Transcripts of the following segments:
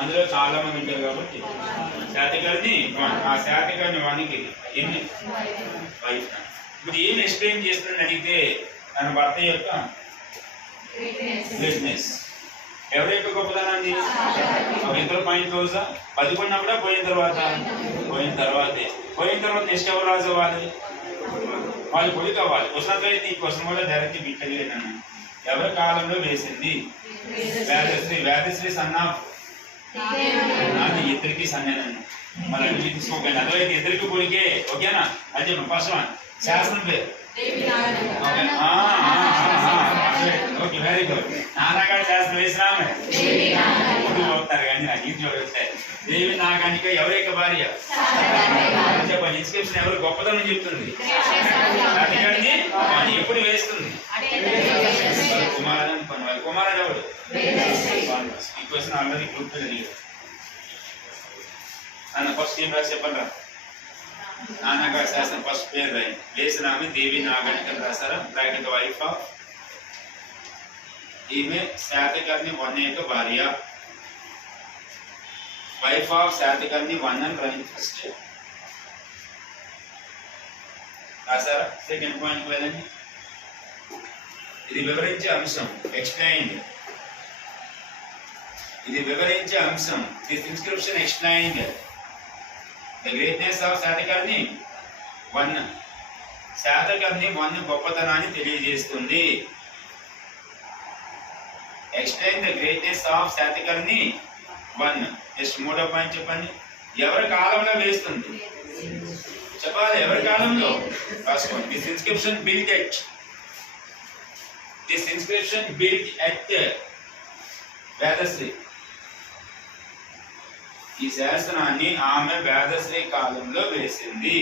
అందులో చాలా మంది ఉంటారు కాబట్టి శాతకర్ణి ఆ శాతకర్ణి వానికి ఎన్ని వైఫ్. ఇప్పుడు ఏం ఎక్స్ప్లెయిన్ చేస్తుందని అడిగితే తన భర్త యొక్క గ్రేట్నెస్. ఎవరి యొక్క గొప్పతనాన్ని ఒక ఇద్దరు పాయింట్ క్లోజా 10 కొన్నప్పుడే పోయిన తర్వాత నెక్స్ట్ ఎవరు రాజు అవ్వాలి, వాళ్ళు కొడుకు అవ్వాలి. క్వశ్చన్ అయితే ఈ క్వశ్చన్ కూడా డైరెక్ట్ బిట్టలేనన్ను. ఎవరి కాలంలో వేసింది? వేదశ్రీ సన్న ఇద్దరికి సన్నేనన్ను. మళ్ళీ అన్ని తీసుకోకండి. అదైతే ఇద్దరికి కొడుకే. ఓకేనా? అది చెప్పండి. ఫస్ట్ వన్ శాసనం పేరు. Okay, very good. నాన్నగారు శాస్త్రం వేసినామే పోతారు కానీ నాకు ఇంట్లో వస్తాయి. దేవి నాగానిక ఎవరి యొక్క భార్య? చెప్పండి. ఇన్స్క్రిప్షన్ ఎవరు గొప్పతనం చెప్తుంది? శాతకర్ణి ఎప్పుడు వేస్తుంది? కుమారుడు అనుకున్న కుమారుడు ఎవరు? ఈ క్వశ్చన్ ఆల్రెడీ గ్రూప్ అడిగారు. నన్ను ఫస్ట్ ఏం రాసి చెప్పండి రా. నాన్నగారు శాస్త్రం ఫస్ట్ పేరు రాయి. వేసినామే దేవి నాగనిక రాశారా? Bracket wife of. ఈమె శాతకర్ణి 1 యొక్క భార్య. వైఫ్ ఆఫ్ శాతకర్ణి 1 అని రాయింది ఫస్ట్. రాశారా? సెకండ్ పాయింట్ వెళ్ళండి. ఇది వివరించే అంశం. ఎక్స్ప్లెయిన్డ్. ఇది వివరించే అంశం. This inscription explained the greatness of Satakarni 1. Satakarni 1 గొప్పతనాన్ని తెలియజేస్తుంది. Explain the greatness of Satakarni 1. Next మూడో పాయింట్ చెప్పండి. ఎవరి కాలంలో వేస్తుంది చెప్పాలి. ఎవరి కాలంలో రాసుకోండి. This inscription built at Vedasri. ఈ శాసనాన్ని ఆమె వేదశ్రీ కాలంలో వేసింది.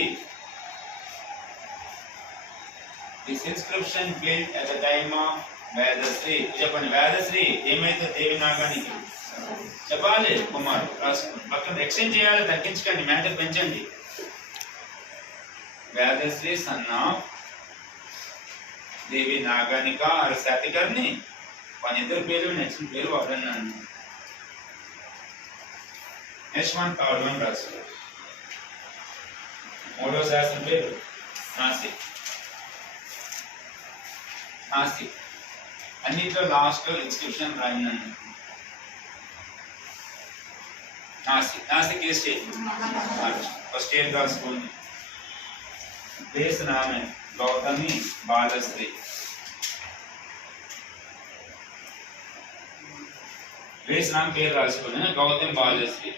This inscription built at the time of Vedasri. చెప్పండి. వేదశ్రీ ఏమైతే దేవి నాగానికి చెప్పాలి. కుమార్ రాసుకోండి. పక్కన ఎక్స్టెండ్ చేయాలి, తగ్గించకండి, మ్యాటర్ పెంచండి. Vedashri son of Devi Naganika or Satakarni. మన ఇద్దరు పేరు నెక్స్ట్ పేరు వాడన్నాను. నెక్స్ట్ వన్ థర్డ్ వన్ రాసుకోండి. మూడో శాసనం పేరు నాసిక్. అన్నిట్లో లాస్ట్ లో ఇన్స్క్రిప్షన్ రాయినాను. నాసిక్ ఏ స్టేట్? ఫస్ట్ ఏం రాసుకోండి. ప్లేస్ నామే గౌతమి బాలశ్రీ. ప్లేస్ నామ పేరు రాసుకోండి. గౌతమి బాలశ్రీ.